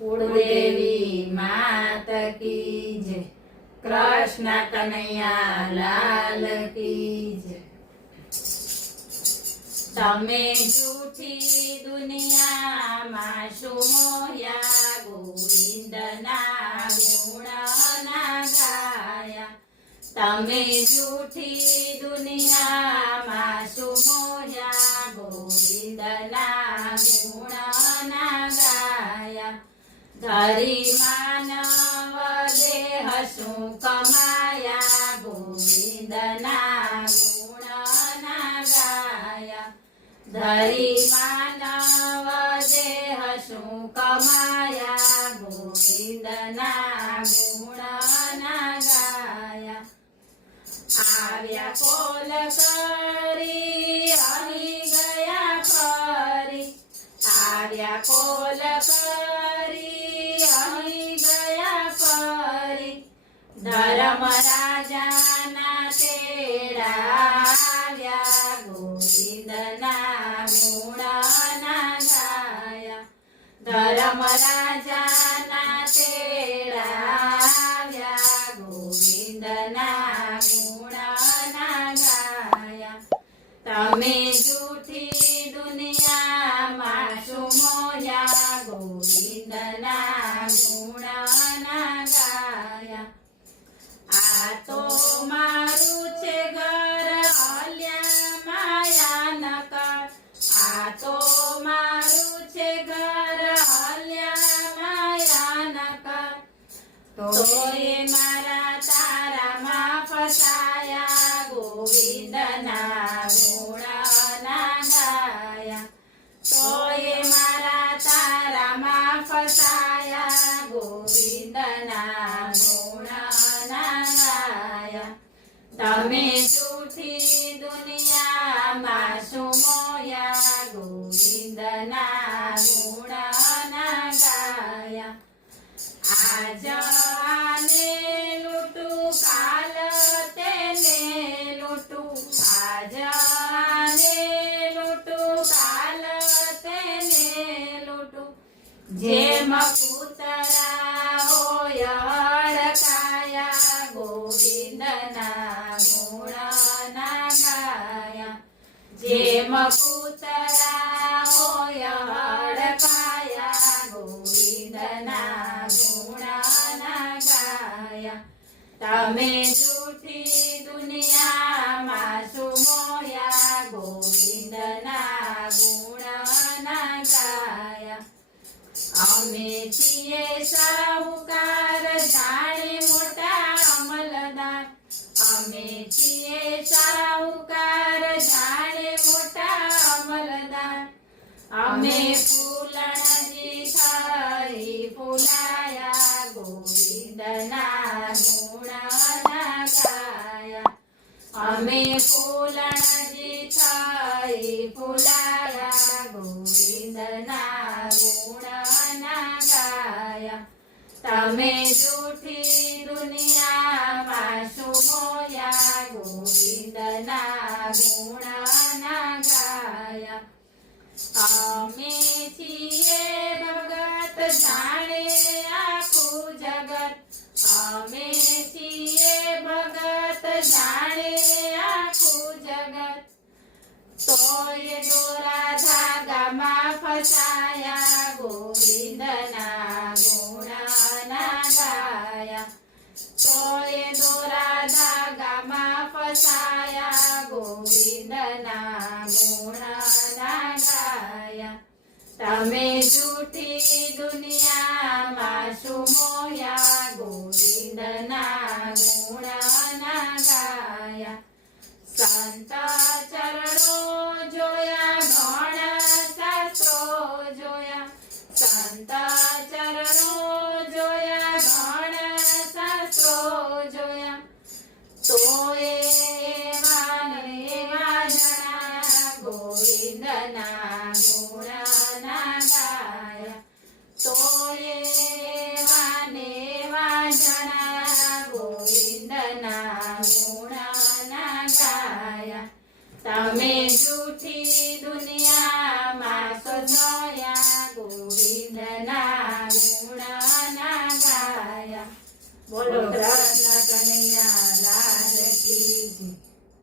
कुलदेवी मात की जय। कृष्ण कन्हैया लाल की जय। तमे झूठी दुनिया में शू मोह्या गोविंदना गुण ना गाया। तमे झूठी दुनिया में शू मोह्या गोविंदना गुण ना गाया। धरी मानव देह शू कमाया गोविंदना गुण ना गाया। धरी मानव देह शू कमाया गोविंदना गुण ना गाया। आव्या कोल करी अहीं गया फरी। आव्या कोल करी अहीं गया फरी। धर्म राजा ना तेड़ा आव्या गोविंदना गुण ना गाया। धर्म राजा ना तेड़ा आव्या गोविंदना गुण ना गाया। तमे झूठी दुनिया में शू मोह्या गोविंदना गुण ना गाया। आ तो मारू छे घर अल्या माया नकर। आ तो मारू छे घर अल्या माया नकर। तोय मारा तारा मा फसाया गोविंदना गुण ना गाया। तोय मारा तारा मा फसाया गोविंदना गुण ना गाया। तमे झूठी दुनिया में शू मोह्या गोविंदना गुण ना गाया। आज आने लूटू काल तेने लूटू। आज आने लूटू काल तेने लूटू। जेम कूतरा होय हड़काया गोविंदना गुण ना गाया। जेम कूतरा होय हड़काया गोविंदना गुण ना गाया। तमे झूठी दुनिया में शू मोह्या गोविंदना गुण ना गाया। अमे छीए साहुकार जाणे मोटा अमलदार। अमे छीए साहुकार जाणे मोटा अमलदार। अमे फूलणजी थई फूलाया गोविंदना गुण ना गाया। अमे फूलणजी थई फूलाया गोविंदना गुण ना गाया। तमे झूठी दुनिया में शू मोह्या गोविंदना गुण ना गाया। अमे छीए भगत जाणे आखू जगत। अमे छीए भगत जाणे आखू जगत। तोय दोरा धागा मा फसाया गोविंदना गुण ना गाया। तोय दोरा धागा मा फसाया गोविंदना गुण ना गाया। तमे झूठी दुनिया में शू मोह्या गोविंदना गुण ना गाया। संत चरणों जोया घणा शास्त्रो जोया। संत चरणों जोया घणा शास्त्रो जोया। तोय एवा जना गोविंदना गुण ना गाया। तोय एवा जना गोविंदना गुण ना गाया। तमे झूठी दुनिया में सजाया गोविंदना गुण બોલો કૃષ્ણ કનૈયા લાલ કી જય.